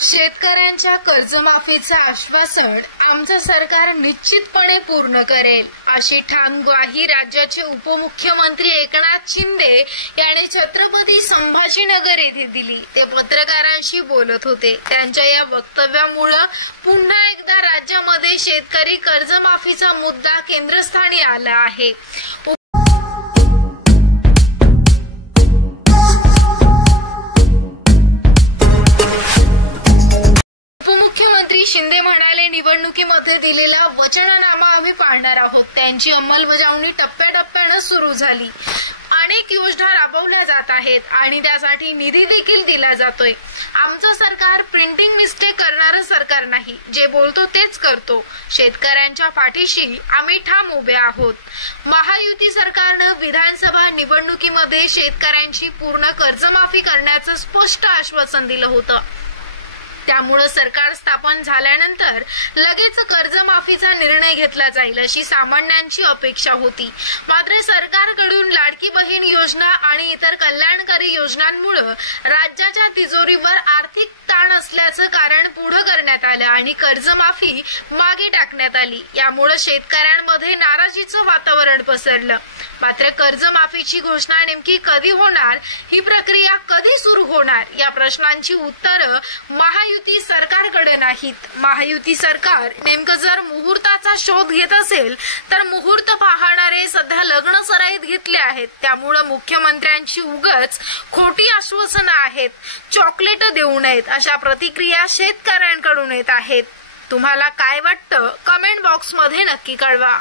शेतकऱ्यांच्या कर्जमाफीचं आश्वासन आमचं सरकार निश्चितपणे पूर्ण करेल, अशी ठाम ग्वाही राज्याचे उपमुख्यमंत्री एकनाथ शिंदे यांनी छत्रपती संभाजीनगर येथे दिली। ते पत्रकारांशी बोलत होते। त्यांच्या या वक्तव्यामुळे पुन्हा एकदा राज्यामध्ये शेतकरी कर्जमाफीचा मुद्दा केंद्रस्थानी आला आहे। उपमुख्यमंत्री शिंदे म्हणाले, निवडणुकीमध्ये दिलेला वचननामा आम्ही पाळणार आहोत। त्यांची अंमलबजावणी टप्प्याटप्प्याने सुरू झाली। अनेक योजना राबवल्या जात आहेत आणि त्यासाठी निधी देखील दिला जातोय। आमचं सरकार प्रिंटिंग मिस्टेक करणारं सरकार नाही, जे बोलतो तेच करतो। शेतकऱ्यांच्या पाठीशी आम्ही ठाम उभे आहोत। महायुती सरकारनं विधानसभा निवडणुकीमध्ये शेतकऱ्यांची पूर्ण कर्जमाफी करण्याचं स्पष्ट आश्वासन दिलं होतं। त्यामुळे सरकार स्थापन झाल्यानंतर लगेच कर्जमाफीचा निर्णय घेतला जाईल अशी सामान्यांची अपेक्षा होती। मात्र सरकारकडून लाडकी बहीण योजना आणि इतर कल्याणकारी योजनांमुळे राज्याच्या तिजोरीवर आर्थिक ताण असल्याचं कारण पुढे करण्यात आलं आणि कर्जमाफी मागे टाकण्यात आली। यामुळे शेतकऱ्यांमध्ये नाराजीचं वातावरण पसरलं। मात्र कर्जमाफीची घोषणा नेमकी कधी होणार, ही प्रक्रिया कधी सुरू होणार, या प्रश्नांची उत्तरं महायुती सरकारकडे नाहीत। महायुती सरकार नेमकं जर मुहूर्ताचा शोध घेत असेल तर मुहूर्त पाहणारे सध्या लग्न सराईत घेतले आहेत। त्यामुळे मुख्यमंत्र्यांची उगाच खोटी आश्वासनं आहेत, चॉकलेट देऊ नयेत अशा प्रतिक्रिया शेतकऱ्यांकडून येत आहेत। तुम्हाला काय वाटतं, कमेंट बॉक्समध्ये नक्की कळवा।